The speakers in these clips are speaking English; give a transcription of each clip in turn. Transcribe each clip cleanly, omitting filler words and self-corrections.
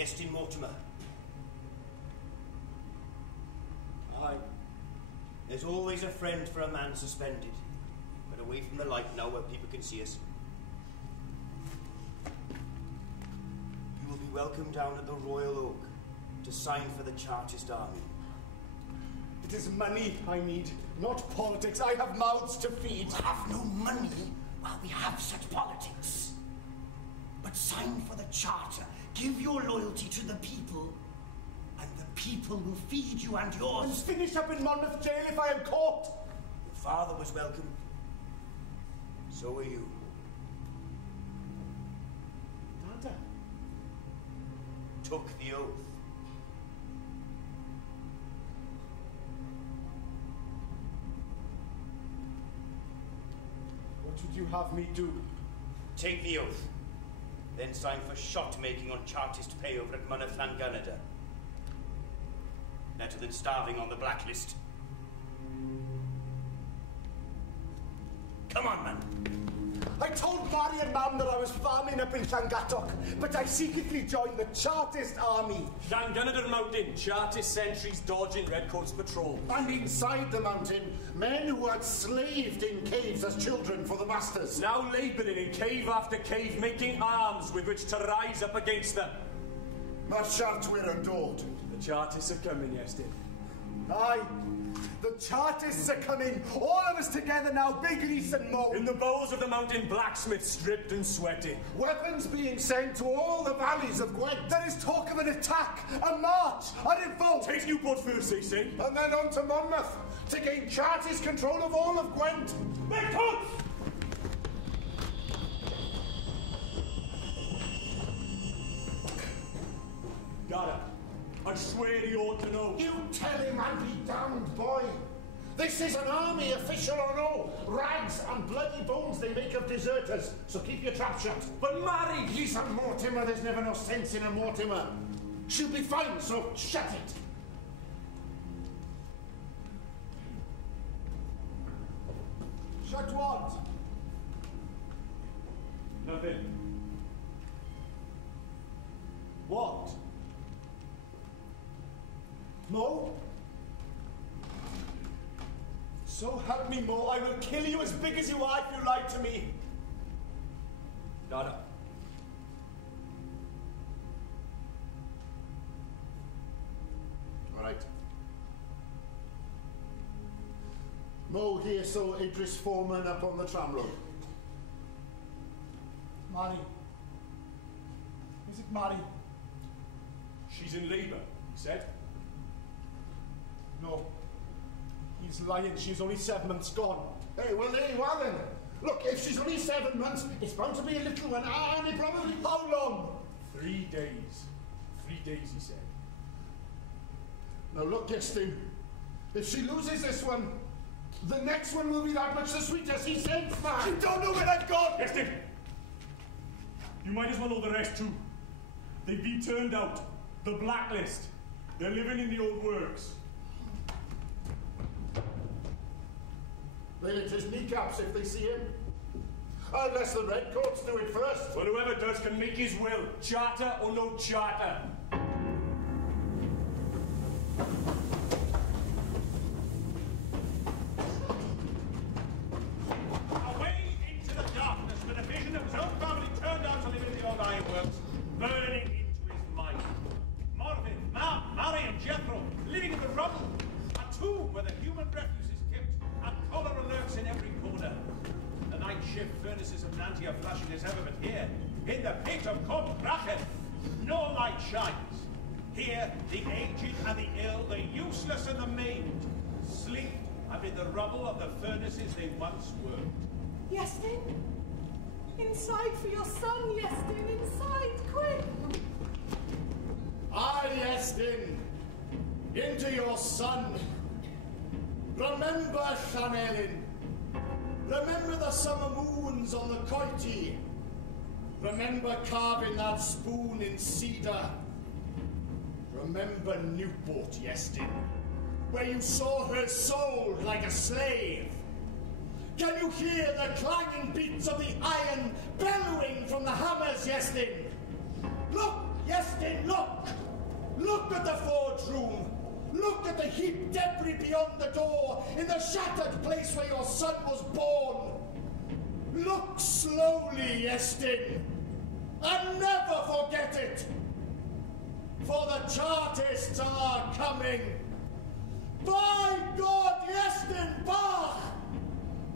Iestyn Mortimer. Aye. There's always a friend for a man suspended, but away from the light now where people can see us. You will be welcome down at the Royal Oak to sign for the Chartist army. It is money I need, not politics. I have mouths to feed. We have no money while we have such politics. But sign for the charter. Give your loyalty to the people, and the people will feed you and yours. And finish up in Monmouth jail if I am caught. Your father was welcome. So are you. Dada took the oath. What would you have me do? Take the oath. Then sign for shot-making on Chartist pay over at Mynach Llanganada. Better than starving on the blacklist. Come on, man. I told Mari and Mam that I was farming up in Llangattock, but I secretly joined the Chartist army. Llanganada Mountain, Chartist sentries dodging Redcoats patrol. And inside the mountain, men who had slaved in caves as children for the masters. Now labouring in cave after cave, making arms with which to rise up against them. Mae'r Siartwyr yn dod. The Chartists are coming, Iestyn. Aye, the Chartists are coming. All of us together now, big Rhys and Mo. In the bowels of the mountain, blacksmiths stripped and sweating. Weapons being sent to all the valleys of Gwent. There is talk of an attack, a march, a revolt. Take Newport first, they say. And then on to Monmouth, to gain Chartist control of all of Gwent. Redcoats! Dada, I swear he ought to know. You tell him and be damned, boy. This is an army, official or no. Rags and bloody bones they make of deserters, so keep your trap shut. But Mary! He's a Mortimer, there's never no sense in a Mortimer. She'll be fine, so shut it. Shut what? Nothing. What? Mo? So help me, Mo. I will kill you as big as you are if you lie to me. Dada. All right. Mo here saw Idris Foreman up on the tram road. Mari. Is it Mari? She's in labour, he said. No. He's lying. She's only 7 months gone. Hey, well, there you are then. Look, if she's only 7 months, it's bound to be a little one, and it probably... How long? 3 days. 3 days, he said. Now look, Iestyn, if she loses this one, the next one will be that much the sweeter. She said, man. You don't know where I've gone! Iestyn! You might as well know the rest too. They've been turned out. The blacklist. They're living in the old works. They'll hit his kneecaps if they see him. Unless the Redcoats do it first. Well, whoever does can make his will. Charter or no charter. Away into the darkness with a vision of his own family turned out to live in the old ironworks, burning into his mind. Morvin, Mam, Mari and Jethro, living in the rubble. A tomb where the human refuse is kept, and cholera lurks in every corner. The night shift furnaces of Nanty are flashing as ever, but here, in the pit of Cobb Brachen, no light shines. Here, the aged and the ill, the useless and the maimed, sleep amid the rubble of the furnaces they once were. Iestyn? Inside for your son, Iestyn, inside, quick! Aye, Iestyn, into your son. Remember, Llanelin. Remember the summer moons on the Coiti. Remember carving that spoon in cedar. Remember Newport, Iestyn, where you saw her sold like a slave. Can you hear the clanging beats of the iron bellowing from the hammers, Iestyn? Look, Iestyn, look! Look at the forge room! Look at the heaped debris beyond the door, in the shattered place where your son was born! Look slowly, Iestyn, and never forget it! For the Chartists are coming! By God, Iestyn Bach!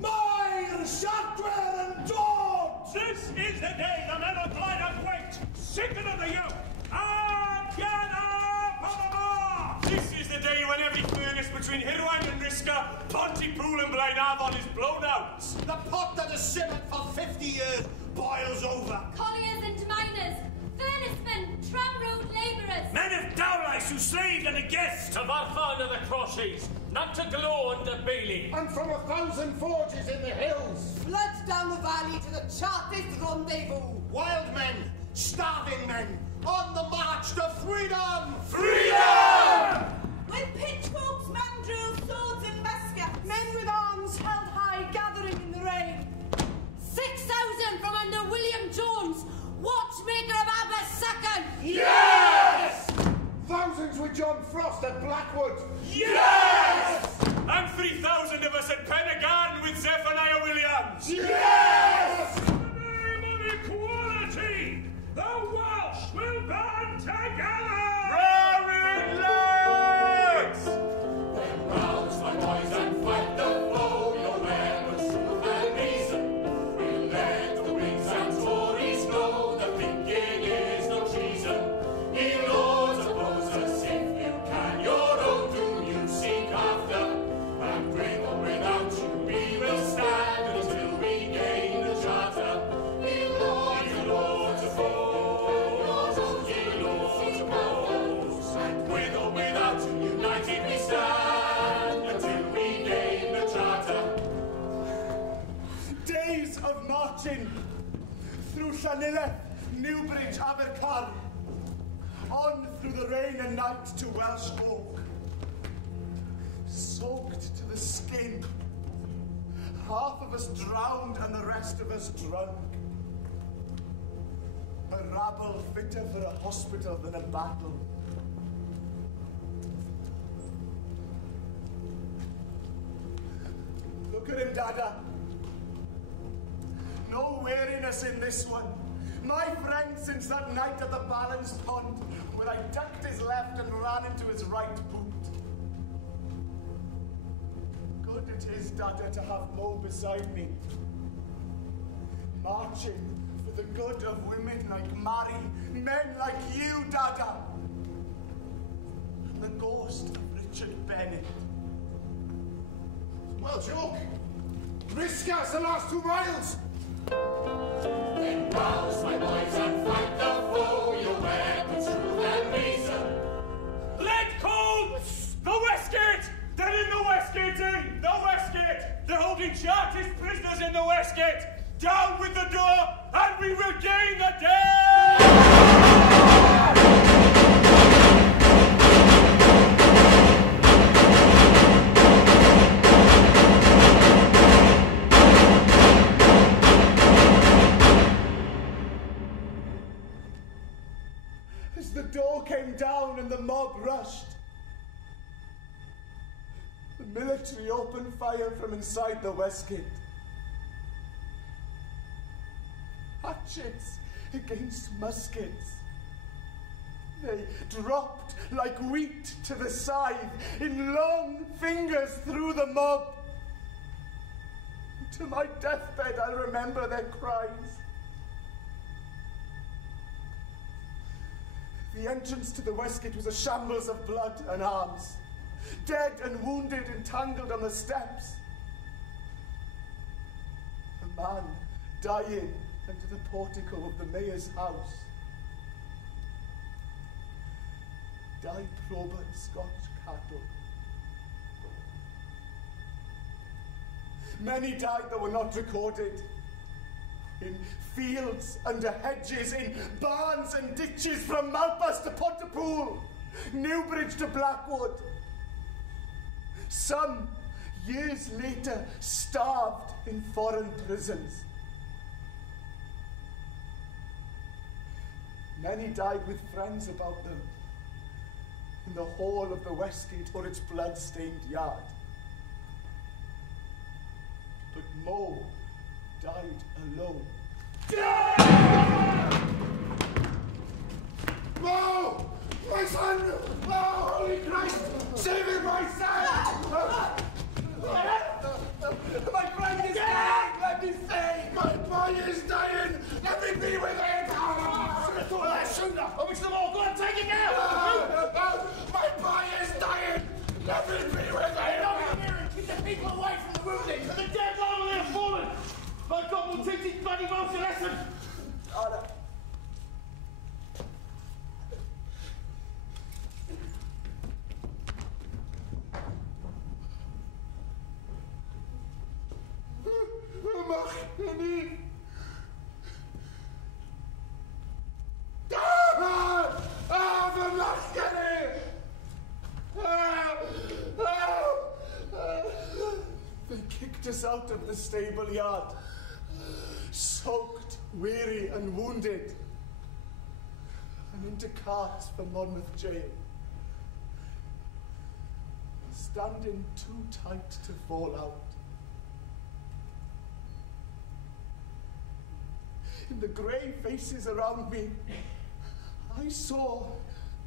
Myr, Shatwer, and Dort! This is the day the men of Glyndŵr wait! Sicken of the yoke! And get up on the mark! This is the day when every furnace between Hirwain and Riska, Pontypool and Blaenavon is blown out! The pot that has simmered for 50 years boils over. Colliers and miners, furnacemen, tram-road labourers. Men of Dowlice who slaved and the guests of Arthur and the Crauchetes, not to Glow and the Bailey. And from 1,000 forges in the hills. Flood down the valley to the Chartist rendezvous. Wild men, starving men, on the march to freedom! Freedom! With pitchforks, mandrills, swords and muskets. Men with arms held high gathering in the rain. 6,000 from under William Jones, watchmaker of Abersacan. Yes! Thousands with John Frost at Blackwood. Yes! And 3,000 of us at Pennegarden with Zephaniah Williams. Yes! In the name of equality, the Welsh will band together! Roaring lads! Then rouse, my boys, and fight the foe. Your men with truth and reason. We'll let the Whigs and Tories know the thinking is no treason. Ye lords, oppose us if you can. Your own doom you seek after. And with or without you we will stand until we gain the charter. Ye lords, oppose. Ye lords, oppose. And with or without you united we stand until we gain the charter. Days of marching through Llanilleth, Newbridge, Abercarn, on through the rain and night to Welsh Oak, soaked to the skin, half of us drowned and the rest of us drunk. A rabble fitter for a hospital than a battle. Look at him, Dada. No weariness in this one. My friend since that night at the Balance Pond, when I ducked his left and ran into his right boot. Good it is, Dada, to have Mo beside me. Marching for the good of women like Mary, men like you, Dada. And the ghost of Richard Bennett. Well, Joke, Riskas, the last 2 miles! then rouse, my boys, and fight the foe. Your weapons, truth and reason. Lead cold! The Westgate! They're in the Westgate, The Westgate! They're holding Chartist prisoners in the Westgate! Down with the door, and we will gain the day! As the door came down and the mob rushed, the military opened fire from inside the Westgate. Hatchets against muskets. They dropped like wheat to the scythe in long fingers through the mob. To my deathbed I'll remember their cries. The entrance to the Westgate was a shambles of blood and arms. Dead and wounded entangled on the steps. A man dying under the portico of the mayor's house. Died Robert Scotch cattle. Many died that were not recorded. In fields, under hedges, in barns and ditches, from Malpas to Pontypool, Newbridge to Blackwood. Some, years later, starved in foreign prisons. Many died with friends about them in the hall of the Westgate or its blood-stained yard. But Mo died alone. Mo! My son! Oh, holy Christ! Saving my son! My friend is dying! Let me stay! My boy is dying! Let me be with him! Shoot them! Over to them all! Go and take it now! My boy is dying! Let me be with him! Don't come here and keep the people away from the wounded! And the dead lie where they have fallen! My God will teach these bloody monks a lesson! They kicked us out of the stable yard, soaked, weary and wounded, and into carts for Monmouth jail, standing too tight to fall out. In the grey faces around me, I saw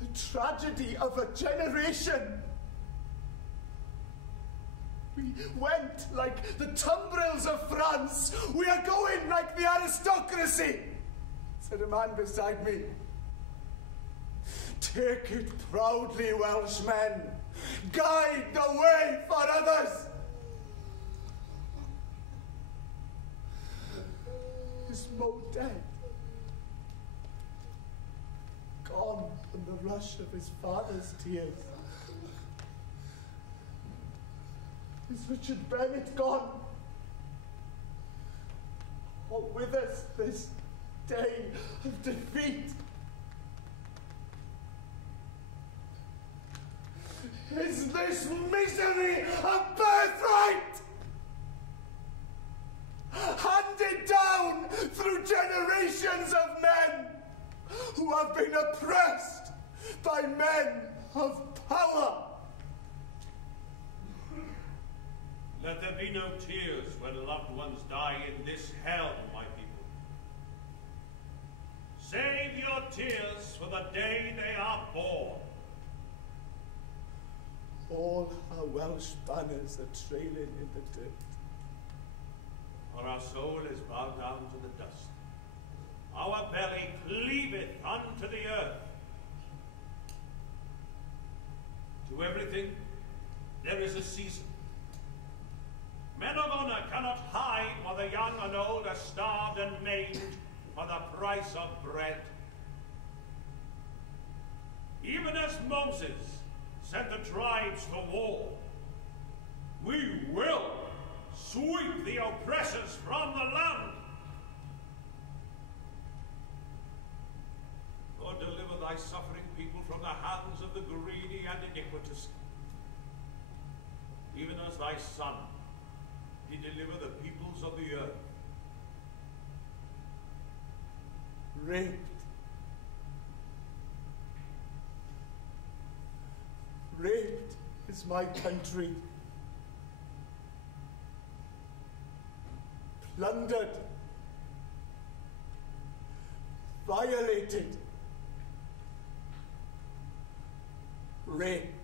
the tragedy of a generation. We went like the tumbrils of France. We are going like the aristocracy, said a man beside me. Take it proudly, Welshmen. Guide the way for others. Is Mo dead? Gone from the rush of his father's tears? Is Richard Bennett gone? Or with us this day of defeat? Is this misery a birthright? Handed down through generations of men who have been oppressed by men of power. Let there be no tears when loved ones die in this hell, my people. Save your tears for the day they are born. All our Welsh banners are trailing in the dirt. For our soul is bowed down to the dust. Our belly cleaveth unto the earth. To everything there is a season. Men of honor cannot hide while the young and old are starved and maimed for the price of bread. Even as Moses sent the tribes to war, we will sweep the oppressors from the land. Lord, deliver thy suffering people from the hands of the greedy and iniquitous, even as thy Son did deliver the peoples of the earth. Raped. Raped is my country. Plundered. Violated. Raped.